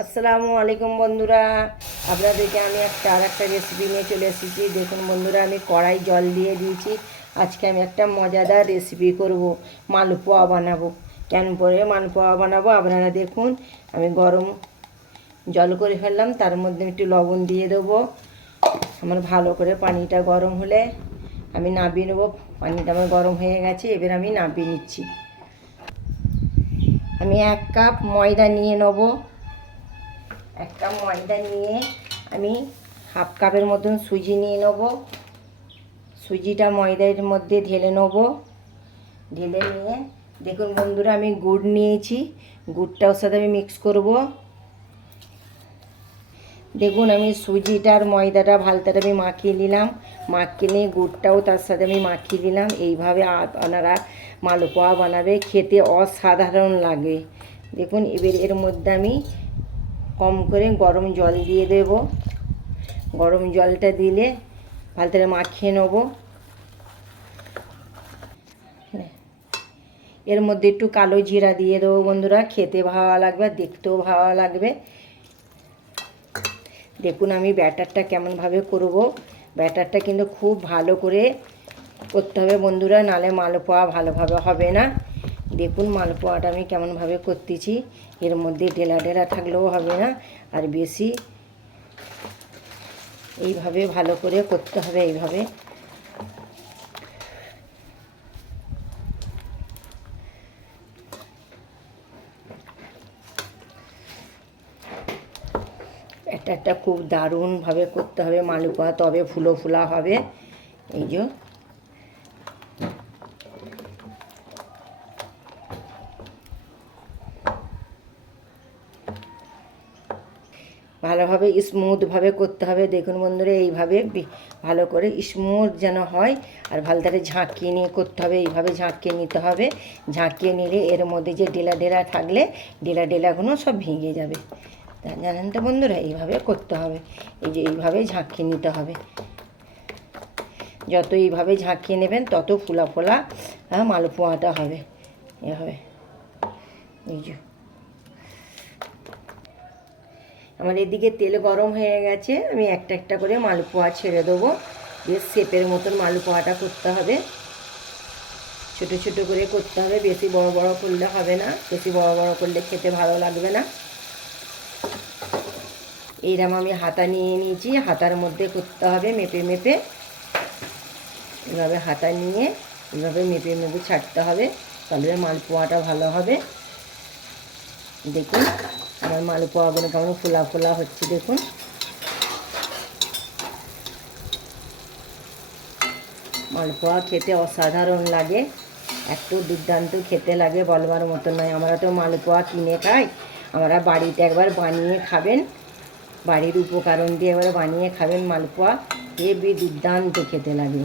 আসসালামু আলাইকুম বন্ধুরা, আপনাদেরকে আমি আরেকটা রেসিপি নিয়ে চলে এসেছি। দেখুন বন্ধুরা, আমি কড়াই জল দিয়ে দিয়েছি। আজকে আমি একটা মজাদার রেসিপি করব, মালপোয়া বানাবো। কেন করে মালপোয়া বানাবো আপনারা দেখুন। আমি গরম জল করে ফেললাম, তার মধ্যে একটু লবণ দিয়ে দেবো। আমার ভালো করে পানিটা গরম হলে আমি নাবিয়ে নেবো। পানিটা আমার গরম হয়ে গেছে, এবার আমি নাবিয়ে নিচ্ছি। আমি 1 কাপ ময়দা নিয়ে নেবো। 1 কাপ ময়দা নিয়ে আমি 1/2 কাপের মতন সুজি নিয়ে নেব। সুজিটা ময়দার মধ্যে ঢেলে নেব। ঢেলে নিয়ে দেখুন বন্ধুরা, আমি গুড় নিয়েছি, গুড়টার সাথে আমি মিক্স করব। দেখুন আমি সুজিটার ময়দাটা ভালতাটা আমি মাখিয়ে নিলাম। মাখিয়ে নিয়ে গুড়টাও তার সাথে আমি মাখিয়ে দিলাম। এইভাবে আপনারা মালপোয়া বানাবে, খেতে অসাধারণ লাগবে। দেখুন এবার এর মধ্যে আমি কম করে গরম জল দিয়ে দেব। গরম জলটা দিলে ভালতারে মাখিয়ে নেব। এর মধ্যে একটু কালো জিরা দিয়ে দেবো বন্ধুরা, খেতে ভালো লাগবে, দেখতেও ভালো লাগবে। দেখুন আমি ব্যাটারটা কেমনভাবে করব। ব্যাটারটা কিন্তু খুব ভালো করে করতে হবে বন্ধুরা, নালে মালপোয়া ভালোভাবে হবে না। দেখুন মালপোয়াটা আমি কেমনভাবে করতেছি। এর মধ্যে ডেলা ডেলা থাকলেও হবে না, আর বেশি এইভাবে ভালো করে করতে হবে। এইভাবে একটা খুব দারুণভাবে করতে হবে মালপোয়া, তবে ফুলো ফুলা হবে। এই যে ভালোভাবে স্মুথভাবে করতে হবে। দেখুন বন্ধুরা, এইভাবে ভালো করে স্মুথ যেন হয়, আর ভালোভাবে ঝাঁকিয়ে নিয়ে করতে হবে। এইভাবে ঝাঁকিয়ে নিতে হবে। ঝাঁকিয়ে নিলে এর মধ্যে যে ডেলা ডেলা থাকলে ডেলাগুলো সব ভেঙে যাবে। তা জানেন তো বন্ধুরা, এইভাবে করতে হবে। এই যে এইভাবে ঝাঁকিয়ে নিতে হবে। যত এইভাবে ঝাঁকিয়ে নেবেন তত ফোলা ফোলা মালপোয়াটা হবে। এভাবে এই যে আমার এদিকে তেল গরম হয়ে গেছে, আমি একটা একটা করে মালপোয়া ছেড়ে দেবো। বেশ শেপের মতন মালপোয়াটা করতে হবে, ছোট ছোট করে করতে হবে, বেশি বড় বড় করলে হবে না। বেশি বড় বড় করলে খেতে ভালো লাগবে না। এইরকম আমি হাতা নিয়ে নিয়েছি, হাতার মধ্যে করতে হবে মেপে মেপে। এভাবে হাতা নিয়ে এভাবে মেপে মেপে ছাড়তে হবে, তাহলে মালপোয়াটা ভালো হবে। দেখুন আমার মালপোয়াগুলো কেমন ফোলা ফোলা হচ্ছে। দেখুন মালপোয়া খেতে অসাধারণ লাগে, এত দুর্দান্ত খেতে লাগে বলবার মতো নয়। আমরা তো মালপোয়া কিনে খাই, আমরা বাড়িতে একবার বানিয়ে খাবেন, বাড়ির উপকরণ দিয়ে একবার বানিয়ে খাবেন মালপোয়া, হেবি দুর্দান্ত খেতে লাগে।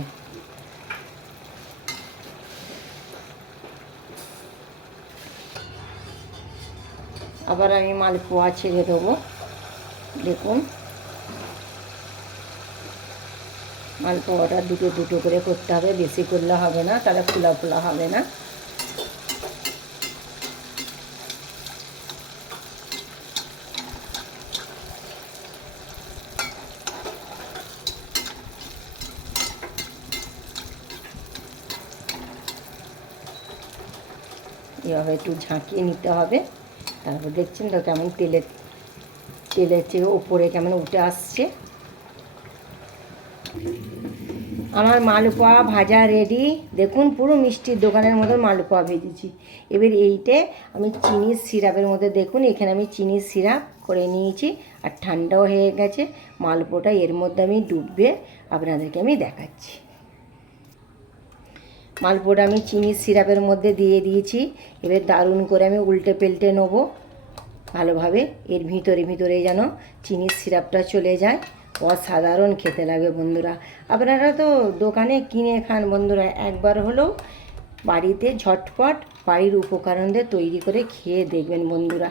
আবার আমি মালপোয়া ছেড়ে দেবো। দেখুন মালপোয়াটা দুটো দুটো করে করতে হবে, বেশি করলে হবে না, তাহলে ফোলা ফোলা হবে না। এভাবে একটু ঝাঁকিয়ে নিতে হবে। তারপর দেখছেন তো কেমন তেলের চেয়ে ওপরে কেমন উঠে আসছে। আমার মালপোয়া ভাজা রেডি। দেখুন পুরো মিষ্টির দোকানের মতো মালপোয়া ভেজেছি। এবার এইটে আমি চিনির সিরাপের মধ্যে, দেখুন এখানে আমি চিনির সিরাপ করে নিয়েছি, আর ঠান্ডাও হয়ে গেছে। মালপোয়াটা এর মধ্যে আমি ডুববে আপনাদেরকে আমি দেখাচ্ছি। মালপোয়াটা আমি চিনির সিরাপের মধ্যে দিয়ে দিয়েছি। এবার দারুণ করে আমি উল্টে পেল্টে নেবো ভালোভাবে। এর ভিতরে যেন চিনির সিরাপটা চলে যায়, অসাধারণ খেতে লাগে বন্ধুরা। আপনারা তো দোকানে কিনে খান বন্ধুরা, একবার হলেও বাড়িতে ঝটপট বাড়ির উপকরণ দিয়ে তৈরি করে খেয়ে দেখবেন বন্ধুরা,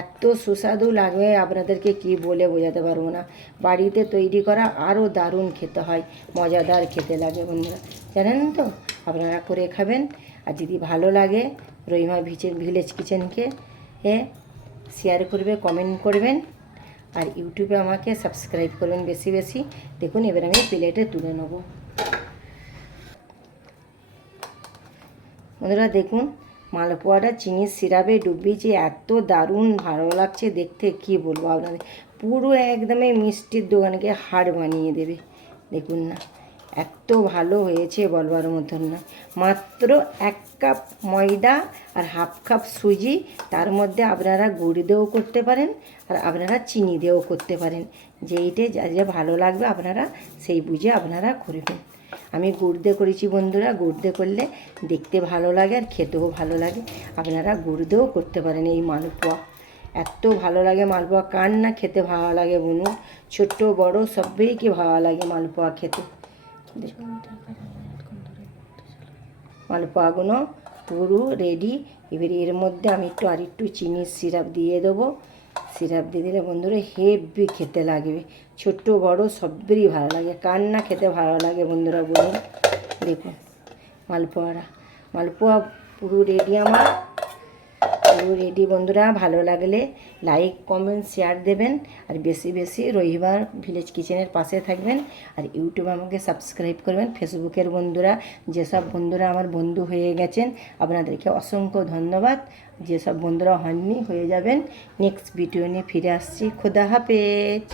এত সুস্বাদু লাগবে আপনাদেরকে কি বলে বোঝাতে পারবো না। বাড়িতে তৈরি করা আরও দারুণ খেতে হয়, মজাদার খেতে লাগে বন্ধুরা, জানেন তো। আপনারা করে খাবেন, আর যদি ভালো লাগে রহিমা ভিলেজ কিচেনকে শেয়ার করবে, কমেন্ট করবেন, আর ইউটিউবে আমাকে সাবস্ক্রাইব করবেন বেশি বেশি। দেখুন এবার আমি প্লেটে তুলে নেব। বন্ধুরা দেখুন মালপোয়াটা চিনির সিরাপে ডুবিয়েছি, এত দারুণ ভালো লাগছে দেখতে, কি বলবো আপনাদের, পুরো একদমই মিষ্টির দোকানকে হাড় বানিয়ে দেবে। দেখুন না এত ভালো হয়েছে বলবার মতন না। মাত্র 1 কাপ ময়দা আর হাফ কাপ সুজি, তার মধ্যে আপনারা গুড় দিয়েও করতে পারেন আর আপনারা চিনি দিয়েও করতে পারেন, যেইটা যা যা ভালো লাগবে আপনারা সেই বুঝে আপনারা করবেন। আমি গুড় দিয়ে করেছি বন্ধুরা, গুড় দিয়ে করলে দেখতে ভালো লাগে আর খেতেও ভালো লাগে। আপনারা গুড় দিয়েও করতে পারেন এই মালপোয়া, এত ভালো লাগে মালপোয়া, কার না খেতে ভালো লাগে বলুন, ছোট বড় সবাইকে ভালো লাগে মালপোয়া খেতে। মালপোয়াগুলো পুরো রেডি। এবার এর মধ্যে আমি একটু চিনির সিরাপ দিয়ে দেবো। সিরাপ দিয়ে দিলে বন্ধুরা হেভি খেতে লাগবে, ছোট বড় সবারই ভালো লাগে, কার না খেতে ভালো লাগে বন্ধুরা বলুন। দেখুন মালপোয়া পুরো রেডি, আমার পুরো রেডি বন্ধুরা। ভালো লাগলে লাইক কমেন্ট শেয়ার দেবেন, আর বেশি বেশি রবিবার ভিলেজ কিচেনের পাশে থাকবেন, আর ইউটিউবে আমাকে সাবস্ক্রাইব করবেন। ফেসবুকের বন্ধুরা, যেসব বন্ধুরা আমার বন্ধু হয়ে গেছেন আপনাদেরকে অসংখ্য ধন্যবাদ, যেসব বন্ধুরা হননি হয়ে যাবেন। নেক্সট ভিডিও নিয়ে ফিরে আসছি। খোদা হাফেজ।